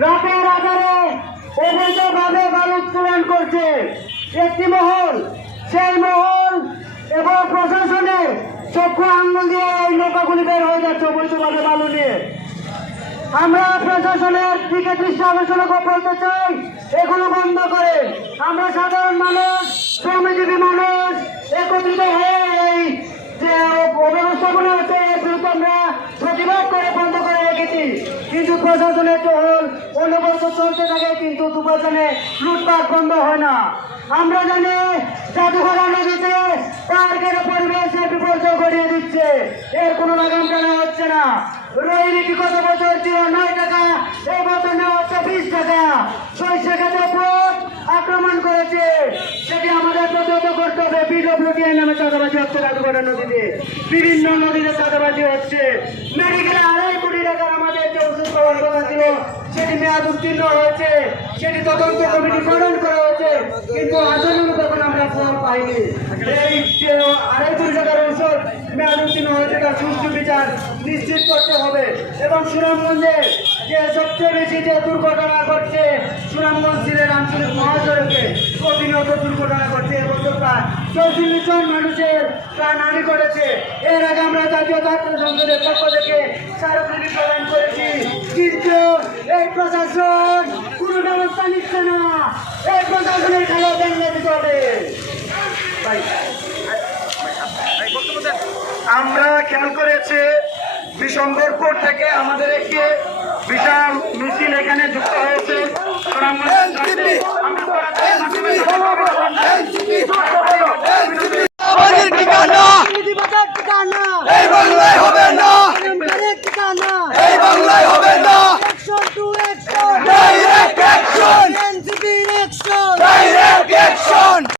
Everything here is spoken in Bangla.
রাতের আধারে অবৈধভাবে বালু উত্তোলন করছে একটি মহল। সেই মহল এবং প্রশাসনের চক্ষু আঙ্গুল দিয়ে এই নৌকাগুলি বের হয়ে যাচ্ছে অবৈধভাবে বালু নিয়ে। আমরা প্রশাসনের দিকে দৃষ্টি আকর্ষণ করতে চাই, এগুলো বন্ধ করে। আমরা সাধারণ মানুষ, শ্রমজীবী মানুষ একত্রিত হয়ে এই যে অব্যবস্থাপনা আছে এর বিরুদ্ধে আমরা প্রতিবাদ করে বন্ধ করে রেখেছি। কিন্তু প্রশাসনের টহল অনবরত চলতে থাকে, কিন্তু দুপাশনে লুটপাট বন্ধ হয় না। আমরা জানি জাদুঘরা নদীতে পার্কের পরিবেশের বিপর্যয় ঘটিয়ে দিচ্ছে, এর কোনো লাগাম টানা হচ্ছে না। রোহিণী বিগত বছর ছিল 9 টাকা, এই বছর নেওয়া হচ্ছে 20 টাকা। 6 টাকাতে পথ আক্রমণ করেছে, সেটি আমাদের প্রতিহত করতে হবে। বিডব্লিউটিআই নামে চাঁদাবাজি হচ্ছে জাদুঘরা নদীতে, বিভিন্ন নদীতে চাঁদাবাজি হচ্ছে। মেডিকেলে 2.5 কোটি টাকার আমাদের যে ওষুধ পাওয়ার কথা ছিল সেটি মেয়াদ উত্তীর্ণ হয়েছে, সেটি তদন্ত কমিটি গঠন করা হয়েছে, কিন্তু আজও তখন আমরা ফল পাইনি। এই যে 2.5 কোটি টাকার ওষুধ মেয়াদ উত্তীর্ণ হয়েছে তার সুষ্ঠু বিচার নিশ্চিত করতে হবে। এবং সুনামগঞ্জে যে সবচেয়ে বেশি যে দুর্ঘটনা ঘটছে, সুনামগঞ্জ জেলার আঞ্চলিক মহাসড়কে প্রতিনিয়ত দুর্ঘটনা ঘটছে। এবছর প্রায় 44 জন মানুষের প্রাণহানি ঘটেছে। এর আগে আমরা জাতীয় ছাত্র সংসদের পক্ষ থেকে স্মারকলিপি প্রদান করেছি, কিন্তু এই প্রশাসন কোনো ব্যবস্থা নিচ্ছে না। এই প্রশাসনের খেলা ভেঙে দিতে হবে। আমরা খেয়াল করেছি বিশম্বরপুর থেকে আমাদের একটি বিশাল মিছিল এখানে যুক্ত হয়েছে। এই বাংলায় হবে না, এই বাংলায় হবে না। Direct action, direct action.